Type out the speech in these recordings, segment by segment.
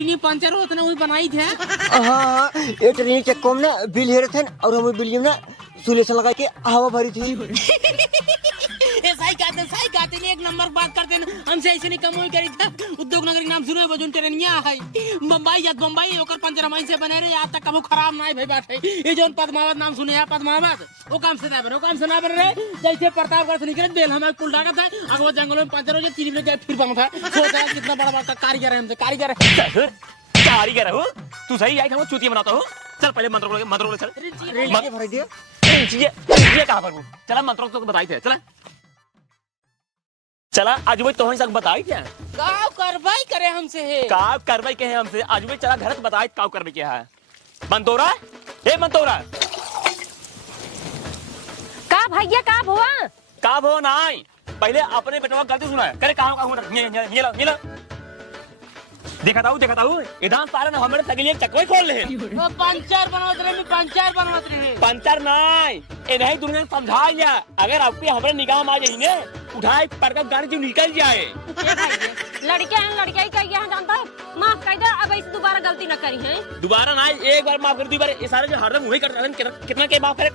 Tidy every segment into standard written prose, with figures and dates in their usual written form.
Puncture होता ना वही बनाई थे। हाँ ये ट्रेन चक्कों में ना बिल हेरे थे और हम बिलियम ना सुलेशन लगा के हवा भरी थी। सही कहते एक नंबर बात करते हैं हमसे ऐसे नहीं कमोई करी था। उद्योग नगर के नाम सुने बजून ट्रेनिया है बम्बई या बम्बई ओकर पंचर हमारी से बने रहे आज तक कबो खराब ना भाई बात है। ये जो पद्मावत नाम सुने हैं पद्मावत वो काम से ना बने वो काम से ना बन रहे जैसे प्रतापगढ़ से निकले बेल हमारे कुल डाका था अगर वो जंगलों में पंचर हो जाए 3 मिनट फिर बना था। सोचा कितना बड़ा बड़ा कारीगर है हमसे कारीगर हो तू सही आई चूतिया बनाता हो। चल पहले मंत्रों चल कहाँ पर चला मंत्रों तो बताई थे चला आज वही तो सब बताई क्या काव कार्रवाई करे हमसे है काव कार्रवाई के है हमसे आज वही चला घर से बताई काव कार्रवाई क्या है। मंतोरा हे मंतोरा का भैया का भो नाई पहले अपने बेटवा गलती सुना है करे कहां नीला देखता हूँ इधर सारे ना हमारे तगलिए चक्कोई खोल ले पंचर बनवत रहे पंचर नाई ए नहीं दुनिया समझा लिया अगर आपकी हमारे निगाह में आ जाए ने उठाए पर का गाड़ी जो निकल जाए। लड़कियां क्या जानता है माफ कर दे अब ऐसे दोबारा गलती न करी है। दोबारा ना एक बार माफ कर दी बार ये सारे जो हरदम वही करते हैं कितना के माफ करे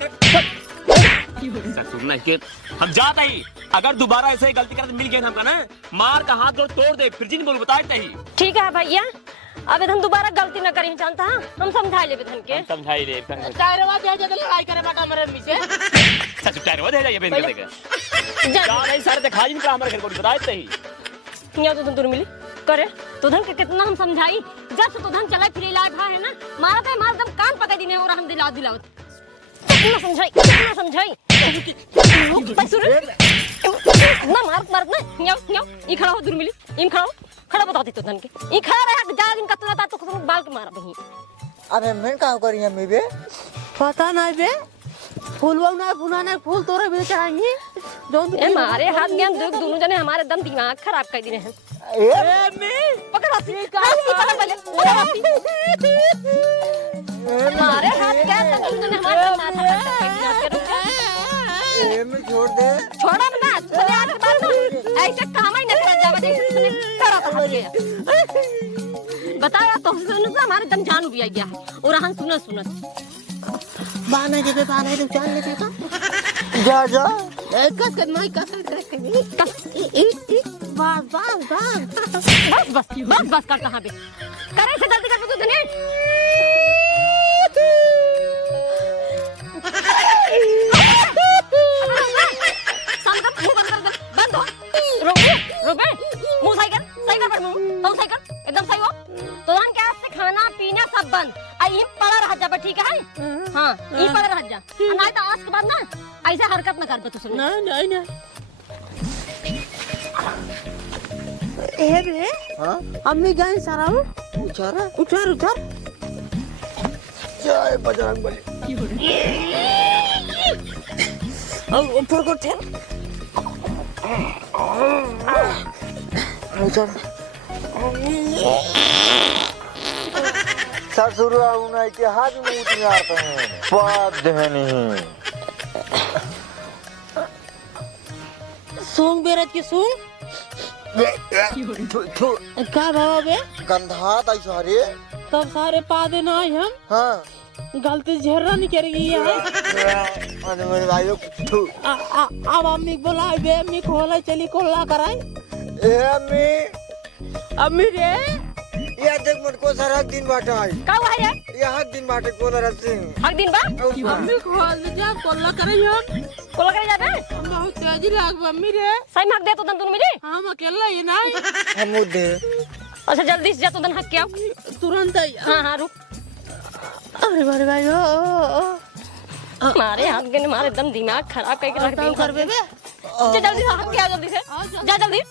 सुनना कि हम जाते ही अगर दोबारा ऐसे ही गलती करते मिल गए हमका ना मार का हाथ तोड़ दे फिर जिन बोल बताए ही ठीक है भैया अब इधन दोबारा गलती न करी जानता हम समझा ले विधन के समझाई ले टायरवा दे जा लड़ाई करे बाटा मेरे मिसे सच टायरवा दे जा बेन के जा नहीं सर दिखा जिन हमारे घर को बताए ही या तो दूर मिली करे तो धन के कितना हम समझाई जब से तो धन चला फिर इलाज है ना मारा तो मार दम कान पकड़ दीने और हम दिलावत कितना समझाई ना मार ना ये खड़ा हो दूर मिली इन खड़ा बता दी तो धन के ये खड़ा रहा जा दिन कतला ता तो बाल के मारा बही। अरे मैं काम करी है बे पता नहीं बे फूल तोरे भी चाहिए ए मारे हाथ ज्ञान दोनों जने हमारे दम दिमाग खराब कर दिए हैं। ए मैं पकड़ मारे हाथ क्या दोनों जने हमारे दम माथा खराब कर दिया। ए मैं छोड़ दे छोड़ा ना चले आ बात ऐसा काम ही नहीं जावा दे करा बताया तो हमारे दम जान भी आ गया है और हम सुनत बाने के बाने तो चल लेते तो जा कस कर नहीं कस बस कर कहां पे करे से जल्दी कर तू धने बंद हो रुक मुंह सही कर पर मुंह तो सही कर एकदम सही हो तो धान के से खाना पीना सब बंद आई पड़ा रह जा ठीक है हां ई पड़ा रह जा नहीं तो आज के बाद ना ऐसे हरकत न कर तू सुन नहीं ए बे हां अम्मी गए सारा उठर जय बजरंगबली अब ऊपर को ठेल ससुर उन्हें के हाथ में उठने आते हैं बात नहीं सूंग बेरत की सूंग का बाबा बे गंधा ताई सारे तब सारे पा देना है हम हाँ गलती झर्रा नहीं करेगी यार अरे मेरे भाइयों अब अम्मी बोला बे अम्मी खोला चली कोला कराई ए अम्मी अम्मी रे ये देख मुझ को सारा दिन बाटा है का हुआ रे ये हक दिन बाटे कोला रसिंग हक दिन बा अम्मी खोल जा कोला कराई हम कोला करे जाबे बहुत तेजी लाग अम्मी रे सही हक दे तो दन मिली हम अकेला ही नहीं हम दे अच्छा जल्दी से जा तो दन हक के आओ तुरंत हां रुक अरे बारे भाई मारे हाथ के मारे दम दिमाग खराब करके रख दी कर बे जल्दी से हक के आ जल्दी से जा जल्दी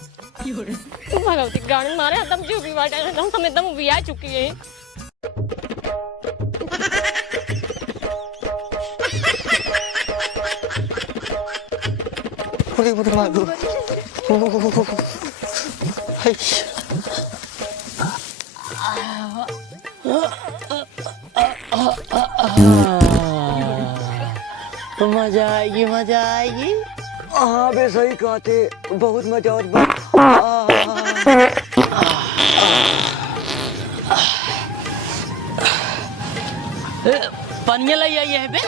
भगवती गाड़ी मारे दम जो भी बाटा हम समय दम भी आ चुकी है पूरी पूरी मार दो मजा आएगी हाँ बे सही कहते बहुत मजा और पनिया ले आई है बे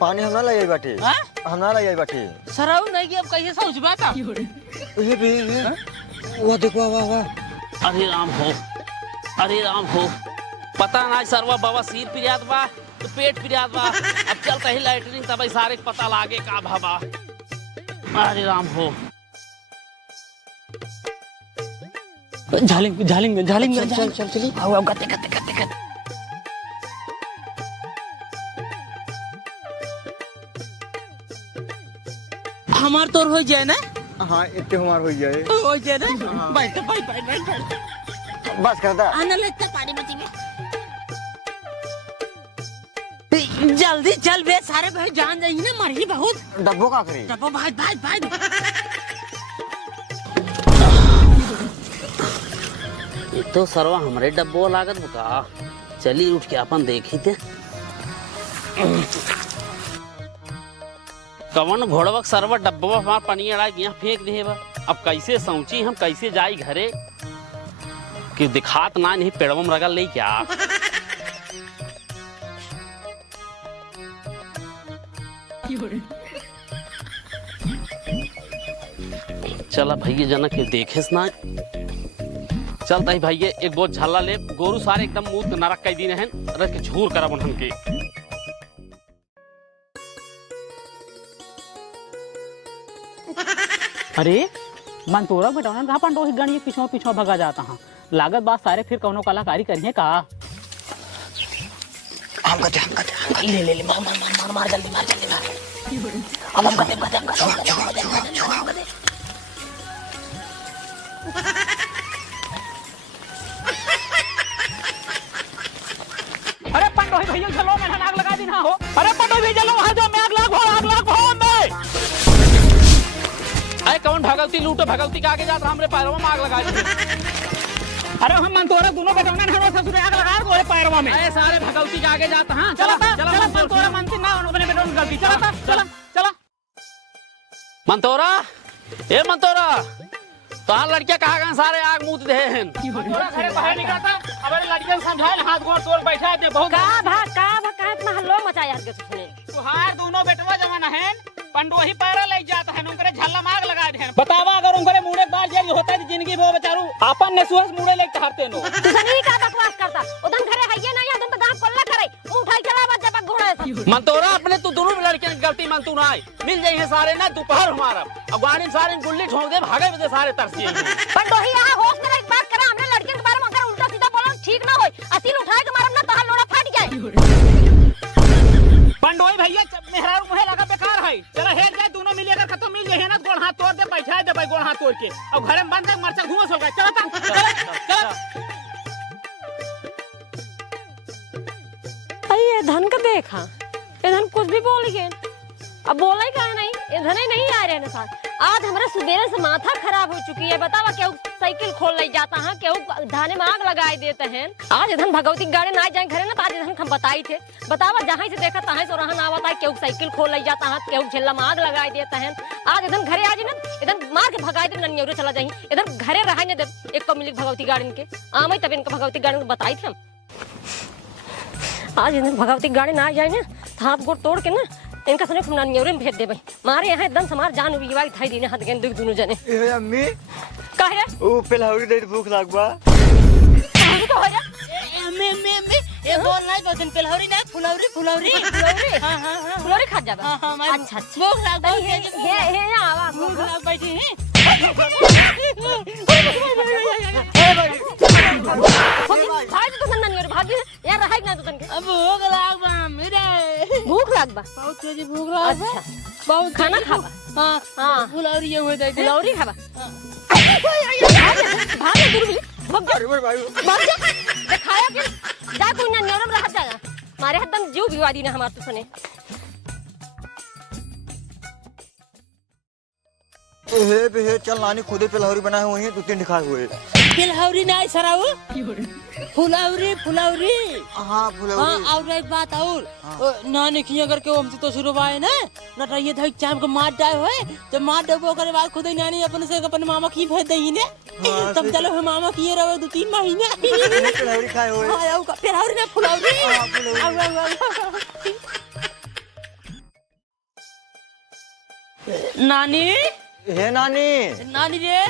पानी हम ना ले आई बाटे, हाँ? हम ना ले आई बाटे। सराऊ नहीं कि अब कैसे सोचबा था ये भी वाह देखो वाह वाह। अरे राम हो, अरे राम हो, पता ना सरवा बाबा सिर पिरियात बा तो पेट पिरियात बा। अब चलता ही लैटरिन तब सारे पता लागे का भाबा। अरे राम हो, झालिंग झालिंग झालिंग चल चल चल चली। आओ आओ गते गते गते गते हमार तोर हो जाए ना। हाँ इतने हमार हो जाए। हो जाए ना। बैठ बैठ बैठ बैठ बस करता। आना लगता पानी बची में। जल्दी चल बे सारे भाई जान जाएंगे ना मरी बहुत। डब्बो का करी। डब्बो भाई भाई भाई ये तो सरवा हमारे डब्बो लागत बका। चली उठ के अपन देखी थे कवन घोड़वक सरवा डब्बो हमार पानी अड़ा गया फेंक दे बा। अब कैसे सोची हम कैसे जाई घरे कि दिखात ना नहीं पेड़वम रगल ले क्या। चला भैया जना के देखे ना चलता ही भैया एक बहुत झल्ला ले गोरू सारे एकदम मुंह नरक कई दिन है रख के झूर करब उन्हन के। अरे मन तोरा बेटा कहाँ पंडो ही गणिये पीछो पीछो भगा जाता हाँ। लागत बात सारे फिर कौनो कलाकारी करिए का। हम करते ले ले ले मार मार मार मार मार जल्दी मार अब हम करते अरे पंडो ही भैया चलो मैं आग लगा दी ना हो। अरे पंडो भी चलो वहाँ जो मैं आग लाग मैं। अरे कौन भगवती लूटो भगवती के आगे जाता हमरे पैरों में आग लगा दी। अरे हम मन तोरा दोनों बेटा ने ससुर आग लगा तोरे पैरवा में। अरे सारे भगवती के आगे जाता हाँ। चला चला मन तोरा मानती ना अपने बेटों की गलती। चला चला चला मंतोरा ए मंतोरा तोहार लड़कियां कहाँ गए सारे आग मुँह दे हैं। तोरा घरे बाहर निकलता हमारे लड़कियों को समझाए हाथ गोड़ तोड़ बैठा दे बहुत का भाग इतना हल्लो मचा यार के सुने। तुहार दोनों बेटवा जवान है पंडो ही पैरा ले जाता है उनके झल्ला माग लगा दे। बतावा अगर उनके मुड़े बाल जेल होता है जिंदगी वो बेचारू अपन ने सुहस मुड़े ले चाहते नो। तू सनी का बकवास करता उधन घरे है ये नहीं तुम तो दांत कोल्ला करे उठाई चला बच्चा पक घोड़ा सब। मंतोरा अपने तू दोनों लड़कियां की गलती मान तू ना आई मिल जाइए सारे ना दोपहर हमारा अब गाड़ी सारे गुल्ली ठोक दे भागे बजे सारे तरसी। पंडो ही आ होश में एक बात करा हमने लड़कियों के बारे में अगर उल्टा सीधा बोलो ठीक ना होई असील उठाए के मारम ना तहां लोड़ा फट जाए। पंडोई भैया मेहरारू मुहे लगा बेकार है। चला हेर जाए दोनों मिले अगर खत्म मिल जाए ना गोड़ हाथ तोड़ दे बैठा दे भाई गोड़ हाथ तोड़ के अब घरे में बंद कर मरचा घूमस हो गए। चला ये धन का देखा ये धन कुछ भी बोल गए अब बोला ही कहा नहीं ये धन ही नहीं आ रहे हैं साथ। आज हमारे सुबेरे से माथा खराब हो चुकी है। बतावा क्यों साइकिल खोल ले जाता है क्यों धाने में आग लगाए देते हैं। आज इधन भगवती गाड़ी ना जाए घरे ना तो आज इधन हम बताई थे। बतावा जहाँ से देखा तहाँ से रहा ना आवता है क्यों साइकिल खोल ले जाता है क्यों झेला में आग लगाए देते हैं। आज इधन घरे आ जाए ना इधन मार के भगाए दे नन्योरे चला जाए इधन घरे रहा दे एक को मिली भगवती गाड़ी के आम तब इनका भगवती गाड़ी बताई थे हम। आज इधर भगवती गाड़ी ना आ जाए ना तो हाथ गोड़ तोड़ के ना इनका सने हम नन्योरे में भेज दे भाई मारे यहाँ एकदम समार जान हुई वाली थाई दीने हाथ गेंद दोनों जने। ए अम्मी काहे रे ओ पेलावरी दे भूख लागबा। काहे को हो रे मैं ये बोल नहीं दो दिन पेलहरी ना फुलौरी फुलौरी फुलौरी हां हां हां फुलौरी खा जाबा। हां मैं अच्छा अच्छा भूख लाग तई हे आवा भूख लाग बैठी है भाई तो नन्योरे भागी यार रहा ना तो तनके अब भूख लाग बा मेरे भूख लागबा बहुत तेज भूख लाग बा। अच्छा बहुत खाना खाबा हां हां फुलौरी ये हो जाए फुलौरी खाबा भाग दूर भी भाग जा खाया फिर जा कोई नन्योरे में रह जाएगा मारे एकदम जीव विवादी ना हमार तो सने। हे चल नानी खुदे पेलावरी बनाए हुए हैं 2-3 दिखाए हुए। फिलहाउरी नहीं सराऊ फुलाउरी फुलाउरी। हाँ फुलौरी। हाँ और एक बात और नानी की अगर के हमसे तो शुरू बाय ना न तो ये धक चाम को मार डाय होए तो मार डबो करे बाद खुद ही नानी अपन से अपन मामा की भेज दई ने तब चलो हम मामा की रहो 2-3 महीने फुलौरी खाए होए। हां आउ का फिलहाउरी ना फुलाउरी आउ नानी हे नानी। नानी रे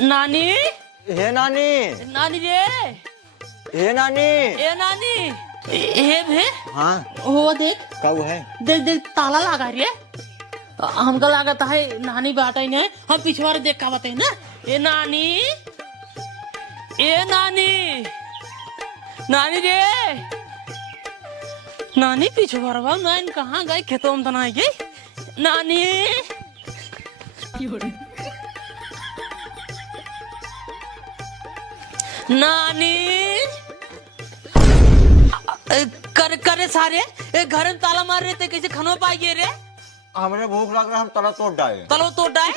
नानी हे नानी। नानी रे हे नानी। ए नानी हे भे हाँ वो देख कब है? देख देख ताला लगा रे हमको लागत है नानी बात है ने हम पिछवाड़े देख का बताए ना ए नानी नानी रे नानी पिछवाड़वा मैं कहाँ गए खेतों में तनाई गई नानी नानी करे सारे घर में ताला मार रहे थे कैसे खाना पाइए रे हमें भूख लग रहा है हम ताला तोड़ डाले। तलो तोड़ डाए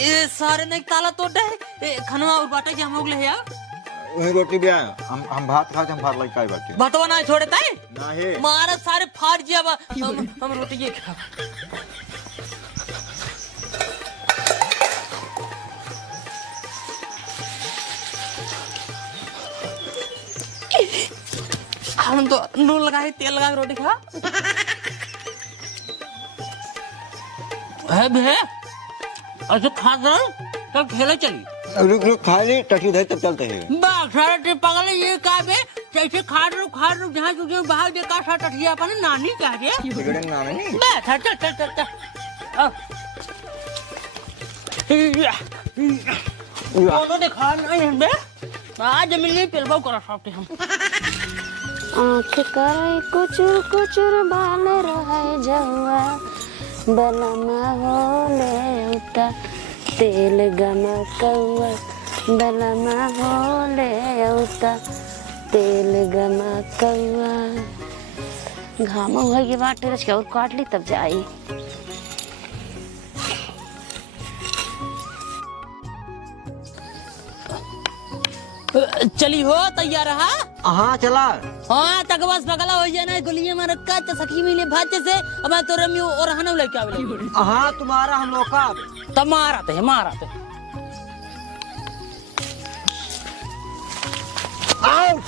ये सारे ने ताला तोड़ डाए खाना और बाटे के हम लोग ले यार वही रोटी भी आए हम भात खाते हम भात लग खाए बाटे बटवा ना छोड़े ताए ना है मारा सारे फाड़ जिया बा हम रोटी ये खा हम तो नून लगा तेल लगा रोटी खा है भे अच्छा खा दो तब खेले चली रुक रुक खा ली टटी धर तब चलते हैं। बात सारा ते पागल ये का बे जैसे खा रो जहाँ तुझे बाहर देखा सा टटिया अपन नानी कह रे बिगड़े ना नहीं। बैठ चल दोनों देखा नहीं है बे आज मिली पिलबाव करा सकते हम आँख करे कुचुर कुचुर बाल रहे जहुआ बलमा होले उता तेल गमकौआ बलमा होले उता तेल गमकौआ घाम हो गए बाटे रच के और काट ली तब जाई। चली हो तैयार रहा हाँ चला। हाँ तक बस बगला हो जाना गुलिया में रखा तो सखी मिले भाज्य से अब मैं तो रमी और हनव लेके आवे हाँ तुम्हारा हम लोग का तब मारा थे आओ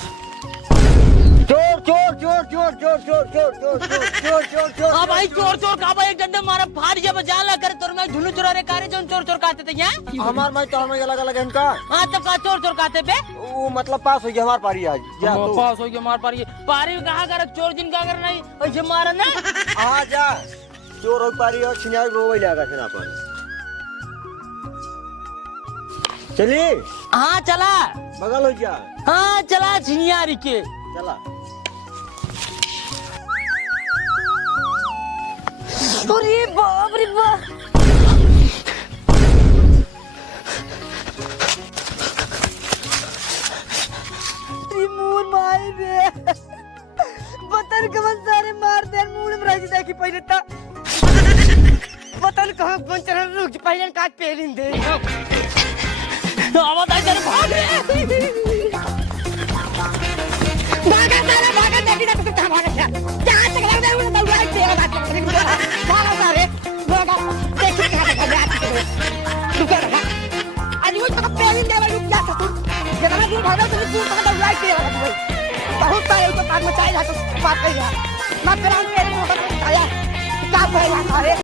चोर चोर चोर चोर चोर चोर चोर चोर चोर चोर चोर हाँ भाई चोर का भाई एक डंडे मारा फाड़ जब जान लगा करे तो मैं झुन्नू चुरा रे कारे जो चोर कहते थे यहाँ हमार मैं तो हमें अलग अलग इनका हाँ तब का चोर कहते पे वो मतलब पास हो गया हमार पारी आज जा तो पास हो गया मार पारी कहाँ कर चोर जिनका अगर नहीं वैसे मारा ना हाँ जा चोर हो पारी और छिनार रोवे लगा छिना पर चलिए हाँ चला बगल हो जा हाँ चला झिनियारी के चला अरे बाप रे बाप मूल माई रे बतन कमन सारे मार दे मूल में रही देखी पहले ता बतन कहां पंचर रुक पहले काट पेलिन दे आवाज आई तेरे भागा देखी ना तू कहां भागा जहां तक लग दे उन दौड़ा तेरा बात भागा सारे भागा देखी कहां भागा तू कर आज वो तक पेलिन दे वाली क्या तू जरा तू भागा तू तक दौड़ा तेरा बात बहुत सारे तो काट मचाई जा तो बात कही ना फिर हम मेरे को बताया क्या भइला सारे